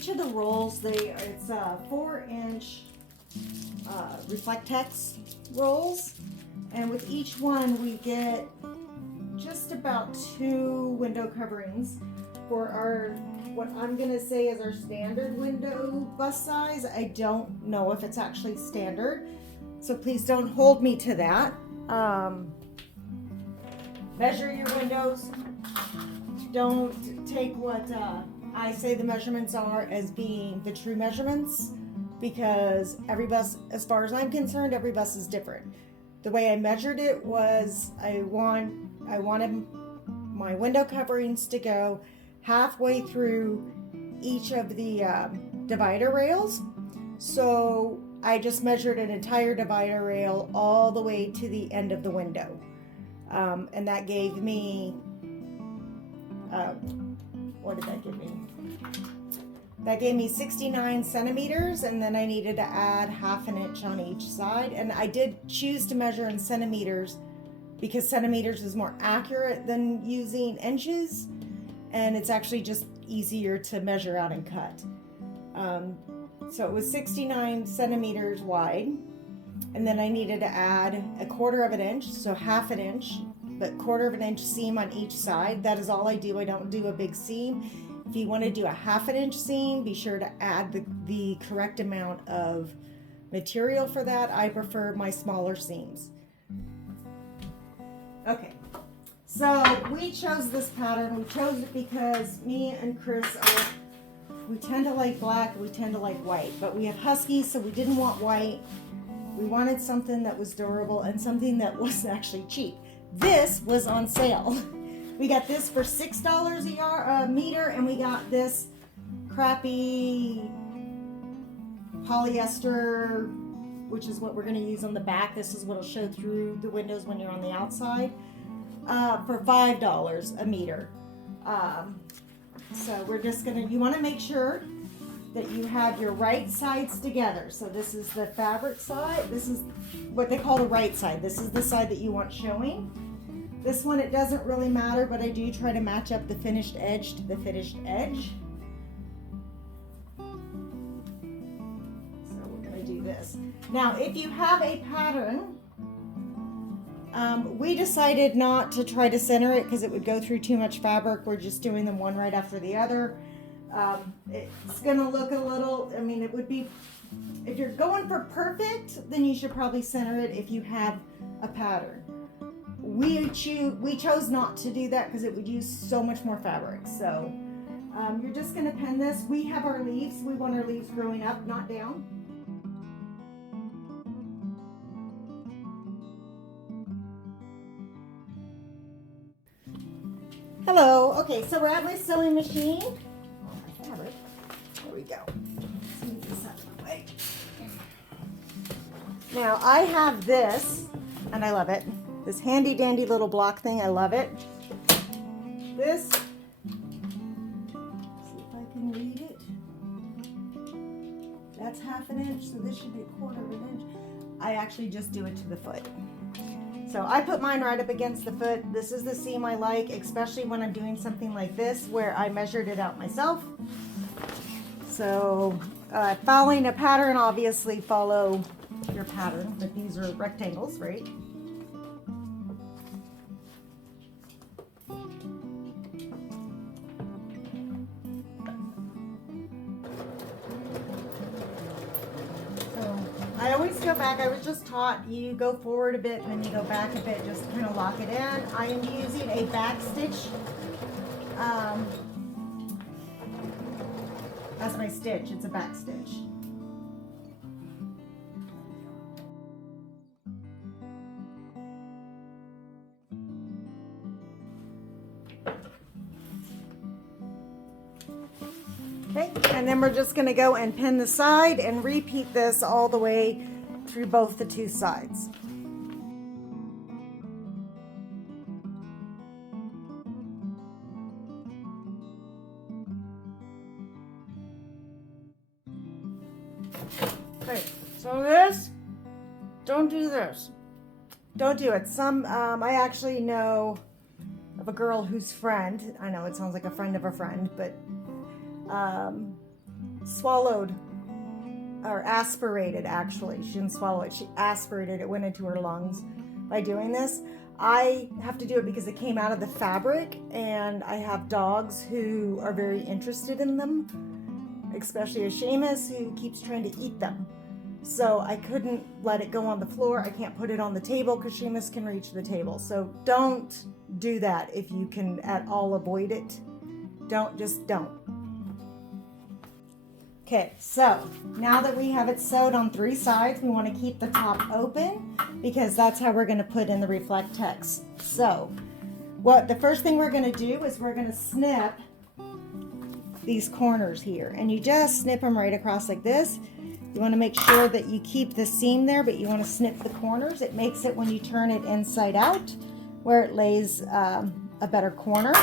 each of the rolls, it's 4-inch Reflectex rolls, and with each one we get just about 2 window coverings for our, what I'm gonna say is our standard window bust size. I don't know if it's actually standard, so please don't hold me to that. Measure your windows. Don't take what I say the measurements are as being the true measurements, because every bus, as far as I'm concerned, every bus is different. The way I measured it was I wanted my window coverings to go halfway through each of the divider rails. So I just measured an entire divider rail all the way to the end of the window. And that gave me, what did that give me? That gave me 69 centimeters, and then I needed to add 1/2 inch on each side. And I did choose to measure in centimeters because centimeters is more accurate than using inches, and it's actually just easier to measure out and cut. So it was 69 centimeters wide, and then I needed to add 1/4 inch, so 1/2 inch, but 1/4 inch seam on each side. That is all I do. I don't do a big seam. If you want to do a 1/2 inch seam, be sure to add the correct amount of material for that. I prefer my smaller seams. Okay, so we chose this pattern. We chose it because me and Chris we tend to like black, we tend to like white, but we have huskies, so we didn't want white. We wanted something that was durable and something that was actually cheap. This was on sale. We got this for $6 a meter, and we got this crappy polyester, which is what we're going to use on the back. This is what will show through the windows when you're on the outside, for $5 a meter. So we're just going to, you want to make sure that you have your right sides together. So this is the fabric side. This is what they call the right side. This is the side that you want showing. This one, it doesn't really matter, but I do try to match up the finished edge to the finished edge. So we're going to do this. Now, if you have a pattern, we decided not to try to center it because it would go through too much fabric. We're just doing them one right after the other. It's going to look a little, I mean, it would be, if you're going for perfect, then you should probably center it if you have a pattern. We chose not to do that because it would use so much more fabric. So you're just going to pin this. We have our leaves. We want our leaves growing up, not down. Hello. Okay, so we're at my sewing machine. Oh, my fabric. There we go. Let's move this out of the way. Now I have this, and I love it. This handy dandy little block thing, I love it. This, see if I can read it. That's 1/2 inch, so this should be 1/4 inch. I actually just do it to the foot. So I put mine right up against the foot. This is the seam I like, especially when I'm doing something like this where I measured it out myself. So following a pattern, obviously follow your pattern, but these are rectangles, right? I always go back. I was just taught you go forward a bit and then you go back a bit just to kind of lock it in. I am using a back stitch as my stitch. It's a back stitch. Okay, and then we're just going to go and pin the side and repeat this all the way through both the two sides. Okay, so this, don't do this. Don't do it. I actually know of a girl whose friend, I know it sounds like a friend of a friend, but swallowed or aspirated, actually. She didn't swallow it, she aspirated it, went into her lungs by doing this. I have to do it because it came out of the fabric, and I have dogs who are very interested in them, especially a Seamus who keeps trying to eat them. So I couldn't let it go on the floor. I can't put it on the table because Seamus can reach the table. So don't do that if you can at all avoid it. Just don't. Okay, so now that we have it sewed on 3 sides, we want to keep the top open because that's how we're going to put in the reflect text. So the first thing we're going to do is we're going to snip these corners here, and you just snip them right across like this. You want to make sure that you keep the seam there, but you want to snip the corners. It makes it, when you turn it inside out, where it lays a better corner.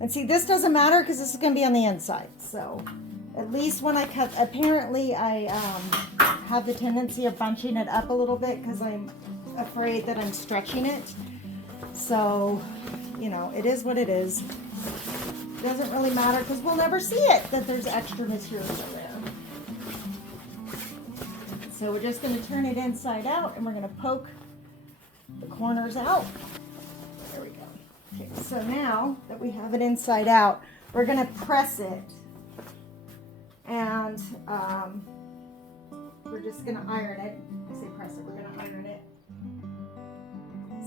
And see, this doesn't matter because this is going to be on the inside. So at least when I cut, apparently I have the tendency of bunching it up a little bit because I'm afraid that I'm stretching it. So, you know, it is what it is. It doesn't really matter because we'll never see it that there's extra material there. So we're just going to turn it inside out, and we're going to poke the corners out. There we go. Okay, so now that we have it inside out, we're going to press it, and we're just going to iron it. I say press it, we're going to iron it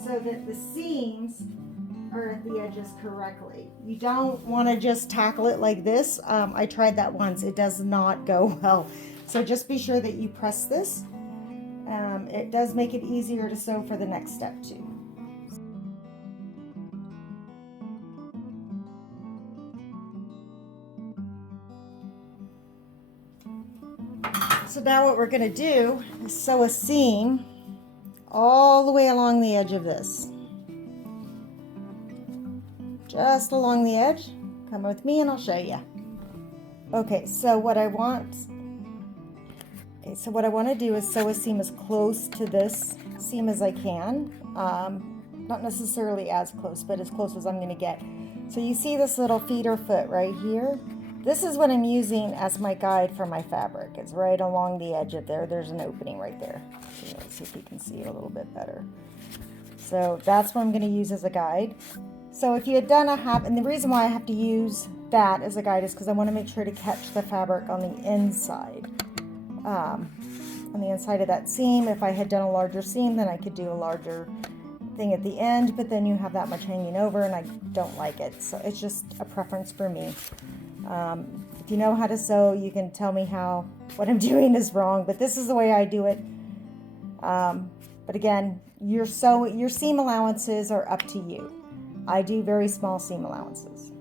so that the seams are at the edges correctly. You don't want to just tackle it like this. I tried that once. It does not go well. So just be sure that you press this. It does make it easier to sew for the next step too. So now what we're going to do is sew a seam all the way along the edge of this. Just along the edge. Come with me and I'll show you. Okay, so what I want to do is sew a seam as close to this seam as I can. Not necessarily as close, but as close as I'm going to get. So you see this little feeder foot right here? This is what I'm using as my guide for my fabric. It's right along the edge of there. There's an opening right there. So let's see if you can see it a little bit better. So that's what I'm going to use as a guide. So if you had done a half, and the reason why I have to use that as a guide is because I want to make sure to catch the fabric on the inside. On the inside of that seam. If I had done a larger seam, then I could do a larger thing at the end, but then you have that much hanging over, and I don't like it. So it's just a preference for me. If you know how to sew, you can tell me what I'm doing is wrong, but this is the way I do it. But again, your seam allowances are up to you. I do very small seam allowances.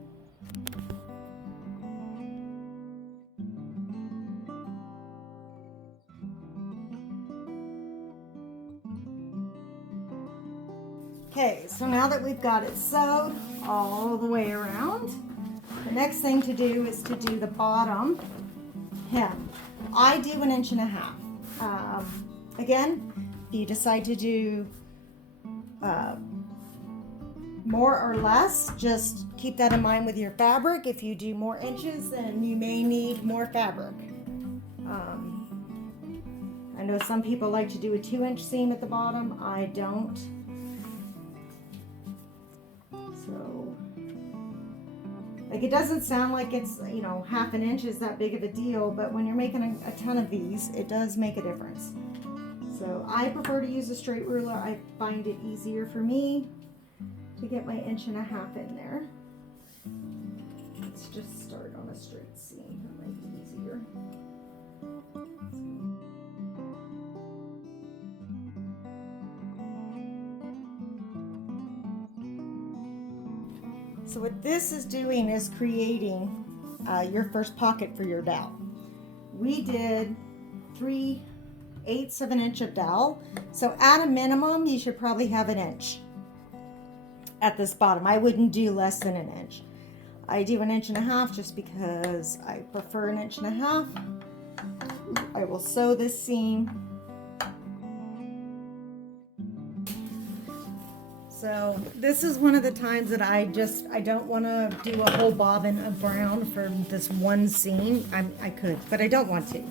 Okay, so now that we've got it sewed all the way around, the next thing to do is to do the bottom hem. I do 1.5 inches. Again, if you decide to do more or less, just keep that in mind with your fabric. If you do more inches, then you may need more fabric. I know some people like to do a 2-inch seam at the bottom. I don't. So, like, it doesn't sound like it's, you know, 1/2 inch is that big of a deal, but when you're making a ton of these, it does make a difference. So I prefer to use a straight ruler. I find it easier for me to get my 1.5 inches in there. Let's just start on a straight seam. That might be easier. So what this is doing is creating your first pocket for your dowel. We did 3/8 of an inch of dowel. So at a minimum, you should probably have 1 inch at this bottom. I wouldn't do less than 1 inch. I do 1.5 inches just because I prefer 1.5 inches. I will sew this seam. So this is one of the times that I don't want to do a whole bobbin of brown for this one seam. I could, but I don't want to.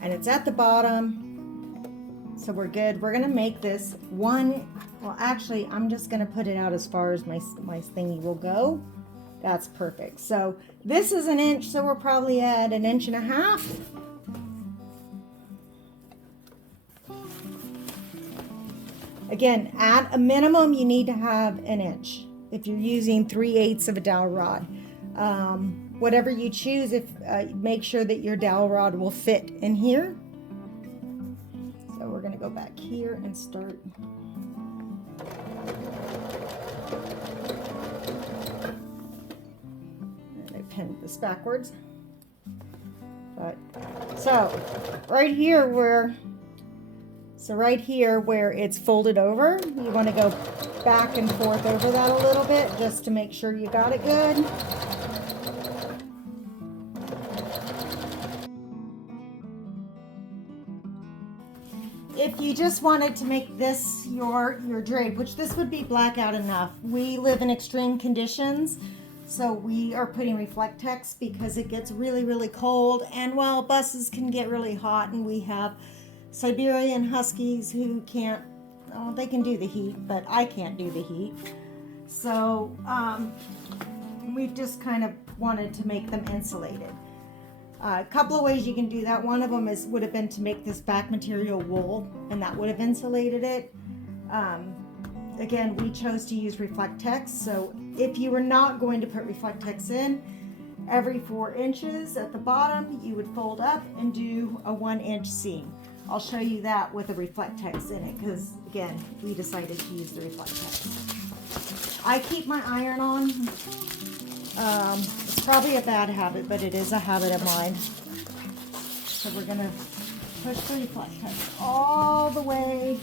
And it's at the bottom, so we're good. We're gonna make this one. Well, actually, I'm just gonna put it out as far as my thingy will go. That's perfect. So this is 1 inch, so we're probably at 1.5 inches. Again, at a minimum, you need to have 1 inch. If you're using 3/8 of a dowel rod, whatever you choose, make sure that your dowel rod will fit in here. So we're going to go back here and start. And I pinned this backwards. But so right here where it's folded over, you want to go back and forth over that a little bit just to make sure you got it good. If you just wanted to make this your drape, which this would be blackout enough. We live in extreme conditions, so we are putting Reflectex because it gets really, really cold, and while buses can get really hot, and we have Siberian Huskies who can't, oh, they can do the heat, but I can't do the heat. So we just kind of wanted to make them insulated. A couple of ways you can do that. One of them would have been to make this back material wool, and that would have insulated it. Again, we chose to use Reflectex, so if you were not going to put Reflectex in, every 4 inches at the bottom, you would fold up and do a 1 inch seam. I'll show you that with a Reflectex in it because, again, we decided to use the Reflectex. I keep my iron on. It's probably a bad habit, but it is a habit of mine. So we're going to push the Reflectex all the way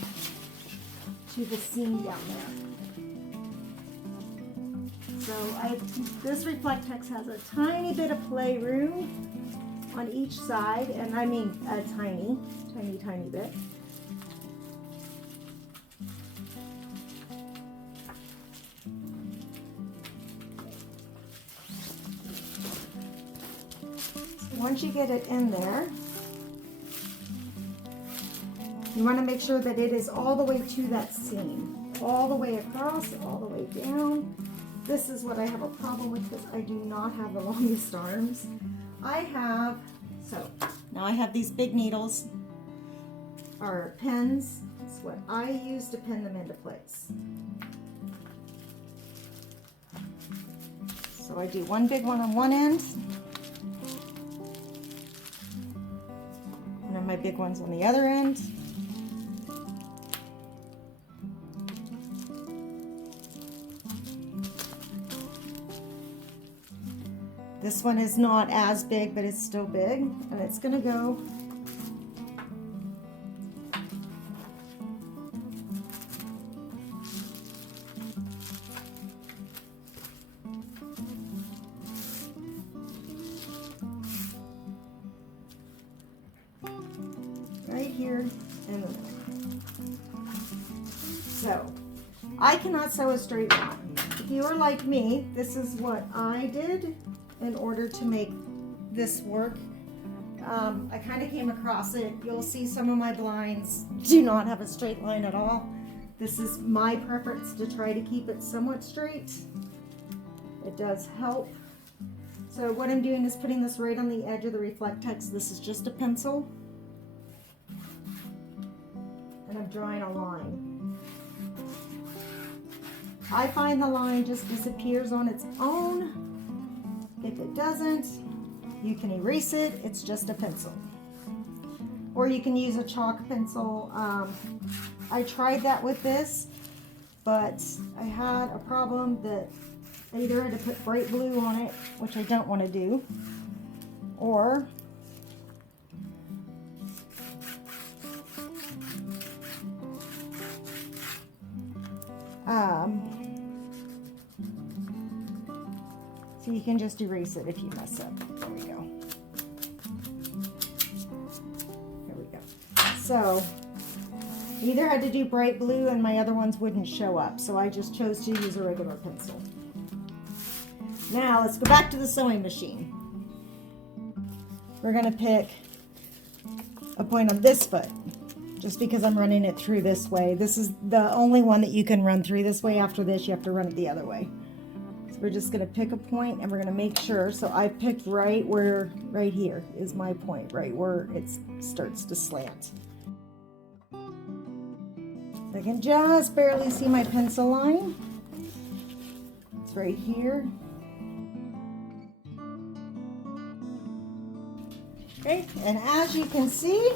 to the seam down there. So this Reflectex has a tiny bit of play room on each side, and I mean a tiny bit. So once you get it in there, you want to make sure that it is all the way to that seam, all the way across, all the way down. This is what I have a problem with because I do not have the longest arms. Now I have these big needles, or pins. It's what I use to pin them into place. So I do one big one on one end, and then my big ones on the other end. This one is not as big, but it's still big, and it's going to go right here in the middle. So I cannot sew a straight line. If you are like me, this is what I did in order to make this work. I kind of came across it. You'll see some of my blinds do not have a straight line at all. This is my preference to try to keep it somewhat straight. It does help. So what I'm doing is putting this right on the edge of the Reflectex. This is just a pencil. And I'm drawing a line. I find the line just disappears on its own. If it doesn't, you can erase it. It's just a pencil. Or you can use a chalk pencil. I tried that with this, but I had a problem that I either had to put bright blue on it, which I don't want to do, or so you can just erase it if you mess up. There we go. There we go. So Either had to do bright blue and my other ones wouldn't show up, so I just chose to use a regular pencil. Now let's go back to the sewing machine. We're gonna pick a point on this foot, just because I'm running it through this way. This is the only one that you can run through this way. After this, you have to run it the other way. So we're just gonna pick a point and we're gonna make sure. So I picked right here is my point, right where it starts to slant. I can just barely see my pencil line. It's right here. Okay, and as you can see,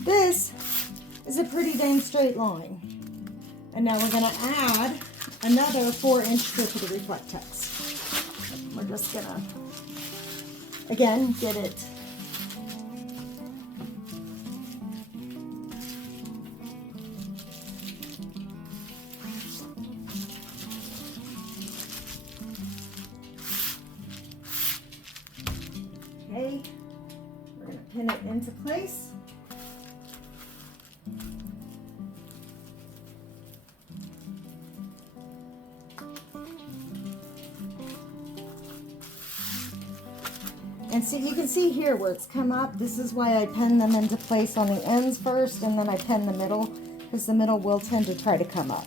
this is a pretty dang straight line. And now we're going to add another 4-inch strip of the Reflectex. We're just going to, again, get it okay. We're going to pin it into place. And see, you can see here where it's come up. This is why I pin them into place on the ends first, and then I pin the middle, because the middle will tend to try to come up.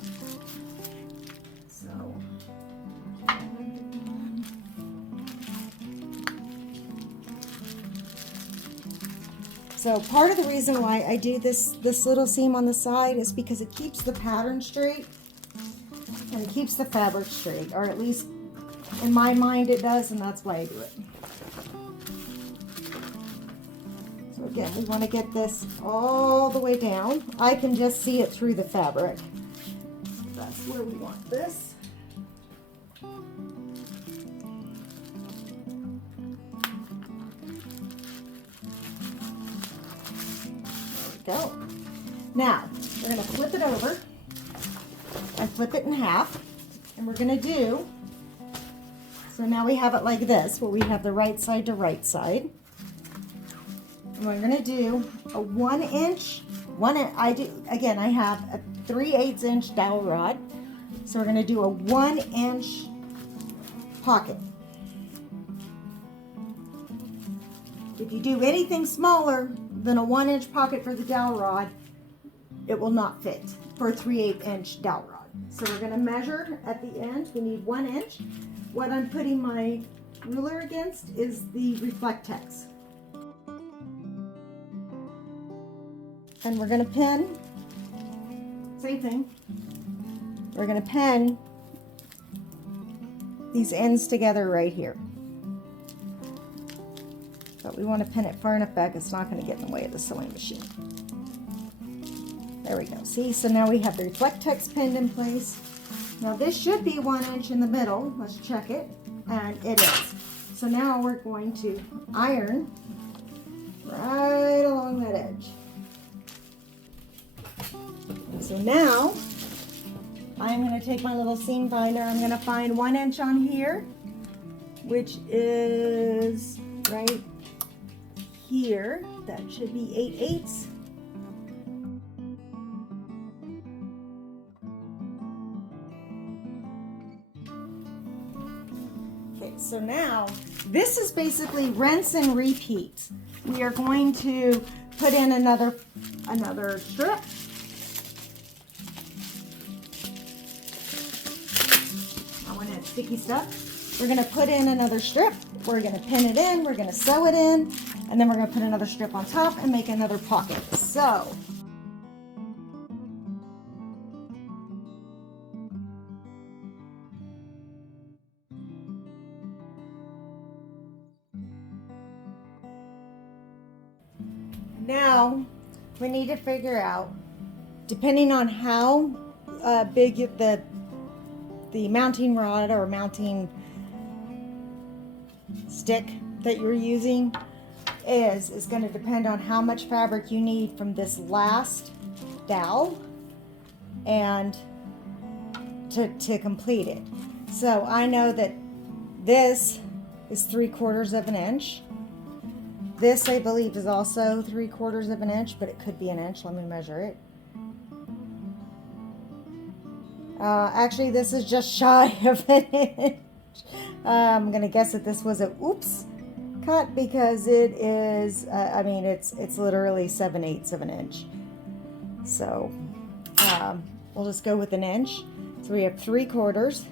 So part of the reason why I do this little seam on the side is because it keeps the pattern straight and it keeps the fabric straight, or at least in my mind it does, and that's why I do it. So again, we want to get this all the way down. I can just see it through the fabric. That's where we want this. Go. Now, we're going to flip it over. I flip it in half, and we're going to do, so now we have it like this, where we have the right side to right side. And we're going to do a 1 inch, again, I have a 3/8 inch dowel rod, so we're going to do a 1 inch pocket. If you do anything smaller than a 1 inch pocket for the dowel rod, it will not fit for a 3/8 inch dowel rod. So we're going to measure at the end. We need 1 inch. What I'm putting my ruler against is the Reflectex. And we're going to pin, same thing, we're going to pin these ends together right here. But we want to pin it far enough back it's not going to get in the way of the sewing machine. There we go. See, so now we have the Reflectex pinned in place. Now this should be 1 inch in the middle. Let's check it. And it is. So now we're going to iron right along that edge. So now I'm going to take my little seam finder. I'm going to find 1 inch on here, which is right here. That should be 8/8. Okay, so now this is basically rinse and repeat. We are going to put in another strip. I want that sticky stuff. We're going to put in another strip. We're going to pin it in. We're going to sew it in. And then we're going to put another strip on top and make another pocket. So, now we need to figure out, depending on how big the mounting rod or mounting stick that you're using is going to depend on how much fabric you need from this last dowel and to complete it. So I know that this is 3/4 of an inch. This I believe is also 3/4 of an inch, but it could be an inch. Let me measure it. Actually, this is just shy of an inch. I'm gonna guess that this was a oops cut because it is. I mean, it's literally 7/8 of an inch. So we'll just go with an inch. So we have 3/4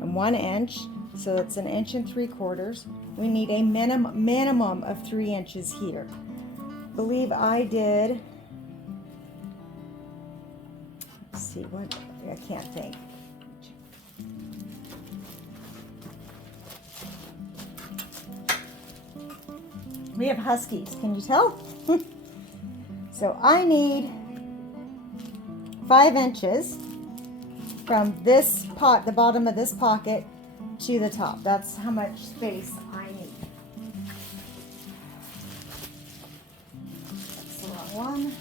and 1 inch. So that's 1 3/4. We need a minimum of 3 inches here. I believe I did. Let's see what I can't think. We have huskies. Can you tell? So I need 5 inches from this pot, the bottom of this pocket, to the top. That's how much space I need. That's the wrong one.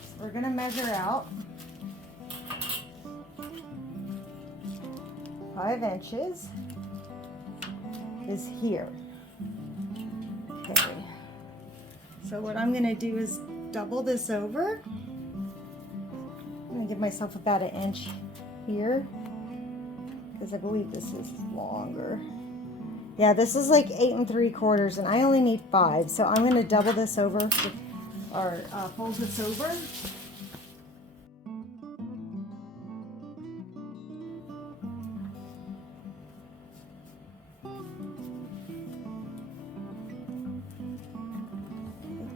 So we're gonna measure out 5 inches is here. Okay. So what I'm gonna do is double this over. I'm gonna give myself about 1 inch here because I believe this is longer. Yeah, this is like 8 3/4 and I only need 5. So I'm gonna double this over or fold this over.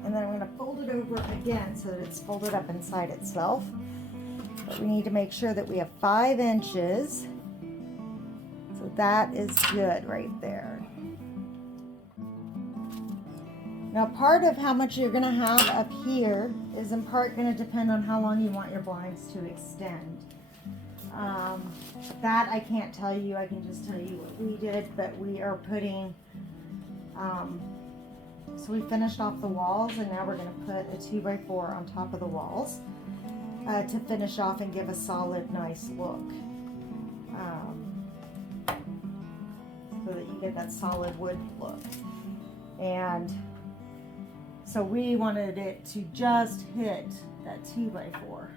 And then I'm going to fold it over again so that it's folded up inside itself. But we need to make sure that we have 5 inches. So that is good right there. Now part of how much you're going to have up here is in part going to depend on how long you want your blinds to extend. That I can't tell you. I can just tell you what we did, but we are putting so we finished off the walls and now we're going to put a 2x4 on top of the walls to finish off and give a solid, nice look. So that you get that solid wood look. And so we wanted it to just hit that 2x4,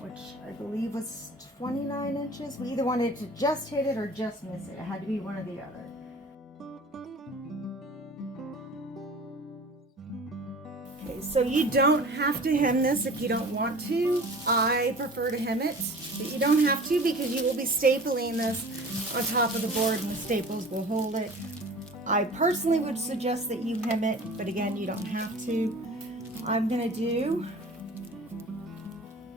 which I believe was 29 inches. We either wanted to just hit it or just miss it. It had to be one or the other. So you don't have to hem this if you don't want to. I prefer to hem it, but you don't have to because you will be stapling this on top of the board and the staples will hold it. I personally would suggest that you hem it, but again, you don't have to. I'm gonna do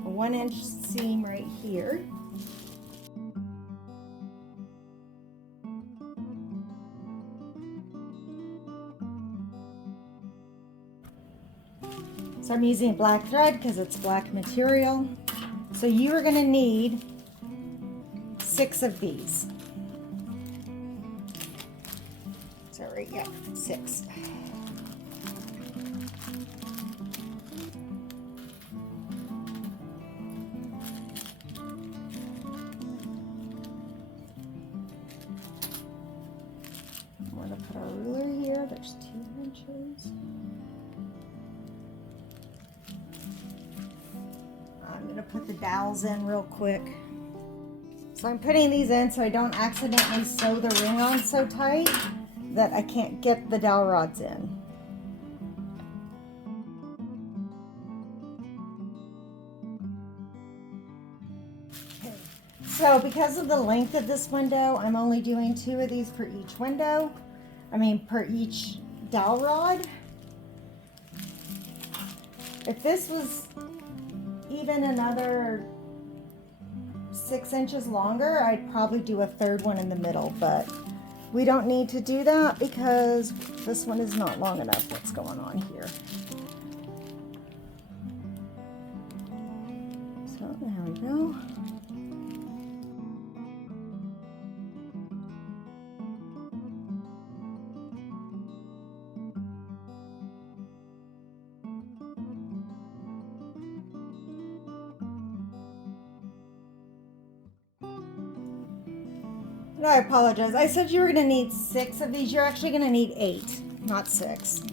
a 1 inch seam right here. So I'm using black thread because it's black material. So you are going to need 6 of these. Is that right? Yeah, 6. I'm going to put our ruler here. There's 2 inches. I'm going to put the dowels in real quick. So I'm putting these in so I don't accidentally sew the ring on so tight that I can't get the dowel rods in. Okay. So because of the length of this window, I'm only doing 2 of these per each window. Per each dowel rod. If this was even another 6 inches longer, I'd probably do a 3rd one in the middle, but we don't need to do that because this one is not long enough. What's going on here? So there we go. No, I apologize. I said you were going to need 6 of these. You're actually going to need 8, not 6.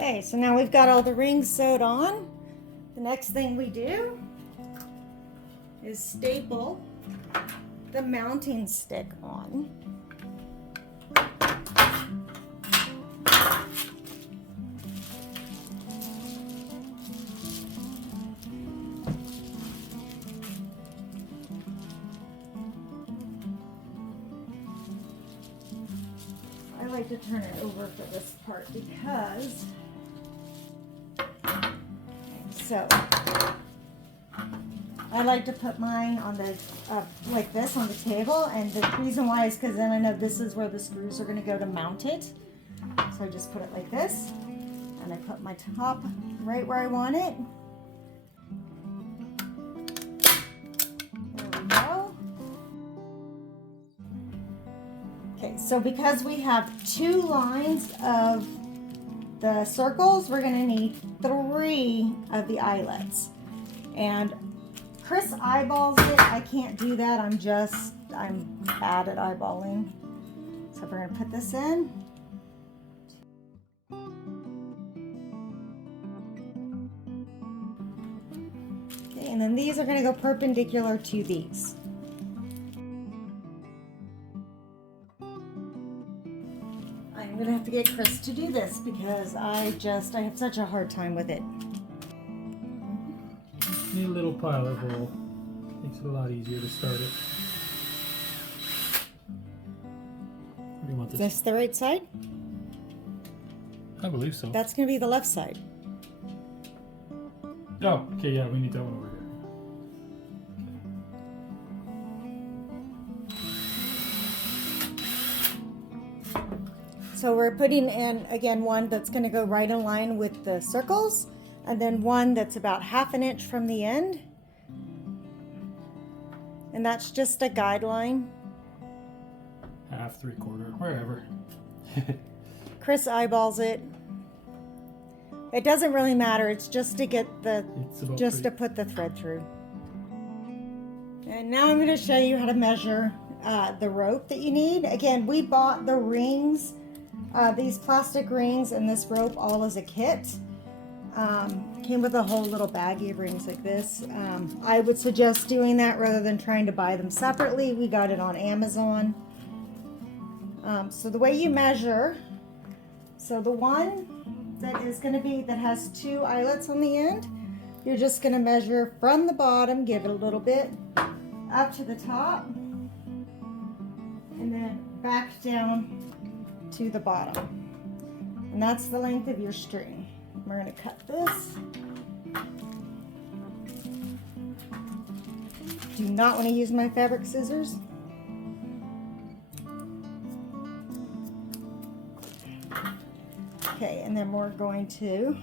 Okay, so now we've got all the rings sewed on. The next thing we do is staple the mounting stick on. I like to turn it over for this part because so I like to put mine on the like this on the table, and the reason why is because then I know this is where the screws are going to go to mount it. So I just put it like this, and I put my top right where I want it. There we go. Okay, so because we have 2 lines of the circles, we're going to need 3 of the eyelets. And Chris eyeballs it. I can't do that. I'm bad at eyeballing. So we're going to put this in. Okay, and then these are going to go perpendicular to these. I'm going to have to get Chris to do this because I have such a hard time with it. Need a little pilot hole. Makes it a lot easier to start it. What do you want Is this? this the right side? I believe so. That's going to be the left side. Oh, okay, yeah, we need that one over here. So we're putting in, again, one that's going to go right in line with the circles, and then one that's about 1/2 inch from the end. And that's just a guideline. 1/2, 3/4, wherever. Chris eyeballs it. It doesn't really matter. It's just to get the, to put the thread through. And now I'm going to show you how to measure the rope that you need. Again, we bought the rings, these plastic rings and this rope all as a kit. Came with a whole little baggie of rings like this. I would suggest doing that rather than trying to buy them separately. We got it on Amazon. So the way you measure, so the one that is going to be, that has 2 eyelets on the end, you're just going to measure from the bottom, give it a little bit, up to the top, and then back down to the bottom. And that's the length of your string. We're going to cut this. Do not want to use my fabric scissors. Okay, and then we're going to,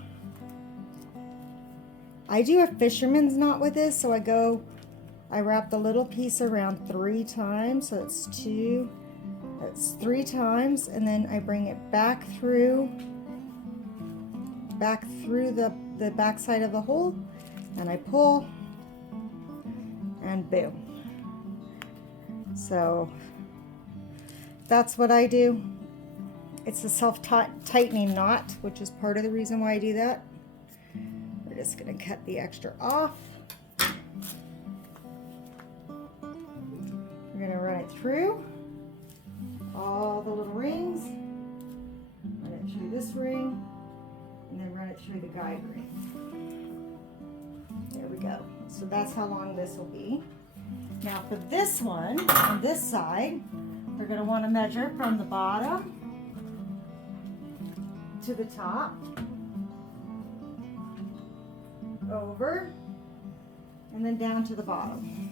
I do a fisherman's knot with this, so I wrap the little piece around 3 times, so it's 2, that's 3 times, and then I bring it back through the back side of the hole, and I pull, and boom. So that's what I do. It's a self-tightening knot, which is part of the reason why I do that. We're just going to cut the extra off. We're going to run it through all the little rings, run it through this ring, and then run it through the guide ring. There we go. So that's how long this will be. Now for this one, on this side, we're going to want to measure from the bottom to the top, over, and then down to the bottom.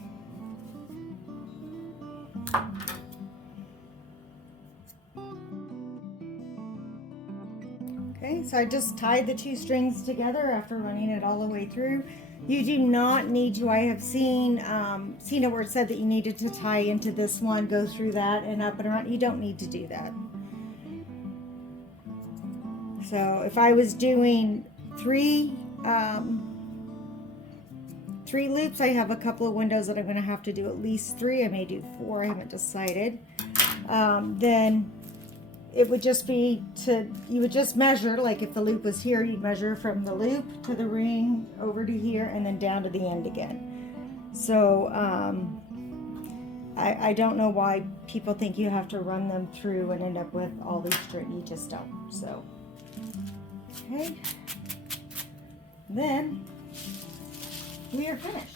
Okay, so I just tied the 2 strings together after running it all the way through. You do not need to. I have seen it where it said that you needed to tie into this one, go through that, and up and around. You don't need to do that. So if I was doing 3 loops, I have a couple of windows that I'm going to have to do at least 3. I may do 4. I haven't decided. Then it would just be you would just measure, like if the loop was here, you'd measure from the loop to the ring over to here and then down to the end again. So I don't know why people think you have to run them through and end up with all these straight. You just don't. So, okay. Then we are finished.